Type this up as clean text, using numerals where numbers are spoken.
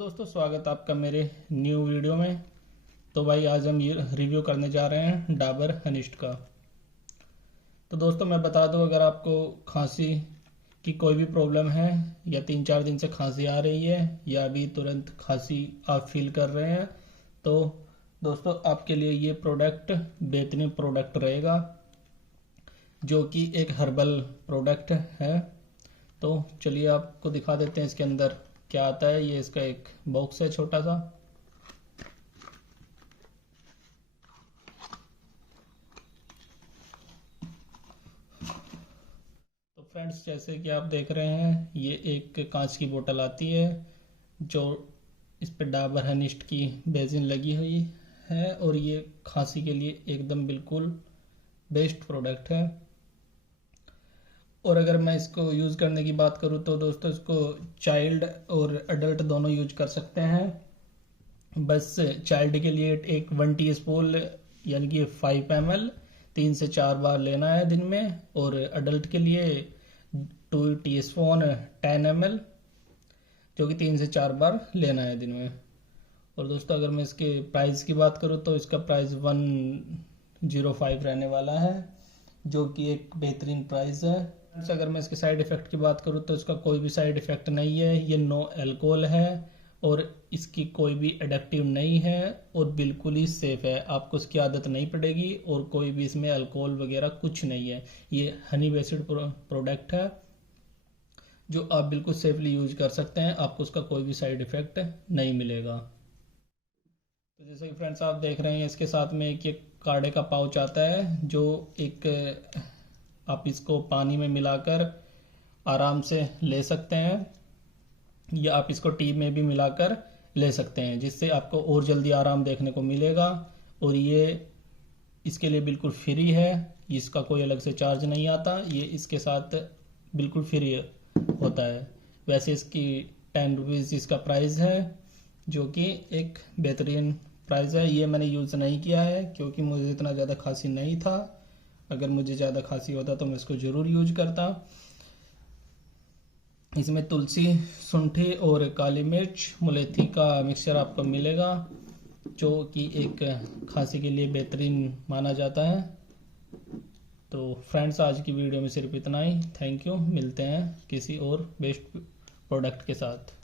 दोस्तों स्वागत है आपका मेरे न्यू वीडियो में। तो भाई आज हम ये रिव्यू करने जा रहे हैं डाबर हनिस्ट का। तो दोस्तों मैं बता दूं, अगर आपको खांसी की कोई भी प्रॉब्लम है या 3-4 दिन से खांसी आ रही है या अभी तुरंत खांसी आप फील कर रहे हैं, तो दोस्तों आपके लिए ये प्रोडक्ट बेहतरीन प्रोडक्ट रहेगा, जो कि एक हर्बल प्रोडक्ट है। तो चलिए आपको दिखा देते हैं इसके अंदर क्या आता है। ये इसका एक बॉक्स है छोटा सा। तो फ्रेंड्स, जैसे कि आप देख रहे हैं, ये एक कांच की बोतल आती है जो इस पे डाबर हनिस्ट की बेसिन लगी हुई है, और ये खांसी के लिए एकदम बिल्कुल बेस्ट प्रोडक्ट है। और अगर मैं इसको यूज़ करने की बात करूँ तो दोस्तों इसको चाइल्ड और अडल्ट दोनों यूज कर सकते हैं। बस चाइल्ड के लिए एक 1 टीस्पून यानी कि 5 ml 3 से 4 बार लेना है दिन में, और अडल्ट के लिए 2 टीस्पून 10 ml जो कि 3 से 4 बार लेना है दिन में। और दोस्तों अगर मैं इसके प्राइस की बात करूँ तो इसका प्राइस 105 रहने वाला है, जो कि एक बेहतरीन प्राइस है। अगर मैं इसके साइड इफ़ेक्ट की बात करूँ तो इसका कोई भी साइड इफ़ेक्ट नहीं है। ये नो अल्कोहल है और इसकी कोई भी एडिक्टिव नहीं है और बिल्कुल ही सेफ है। आपको इसकी आदत नहीं पड़ेगी और कोई भी इसमें अल्कोहल वगैरह कुछ नहीं है। ये हनी बेस्ड प्रोडक्ट है जो आप बिल्कुल सेफली यूज कर सकते हैं। आपको उसका कोई भी साइड इफ़ेक्ट नहीं मिलेगा। तो जैसे कि फ्रेंड्स आप देख रहे हैं, इसके साथ में एक ये काढ़े का पाउच आता है, जो एक आप इसको पानी में मिलाकर आराम से ले सकते हैं, या आप इसको टी में भी मिलाकर ले सकते हैं, जिससे आपको और जल्दी आराम देखने को मिलेगा। और ये इसके लिए बिल्कुल फ्री है, इसका कोई अलग से चार्ज नहीं आता, ये इसके साथ बिल्कुल फ्री होता है। वैसे इसकी 10 रुपीज़ इसका प्राइस है, जो कि एक बेहतरीन प्राइस है। ये मैंने यूज़ नहीं किया है क्योंकि मुझे इतना ज़्यादा खांसी नहीं था। अगर मुझे ज़्यादा खांसी होता तो मैं इसको ज़रूर यूज करता। इसमें तुलसी, शुंठी और काली मिर्च, मुलेठी का मिक्सचर आपको मिलेगा, जो कि एक खांसी के लिए बेहतरीन माना जाता है। तो फ्रेंड्स आज की वीडियो में सिर्फ इतना ही। Thank you. मिलते हैं किसी और बेस्ट प्रोडक्ट के साथ।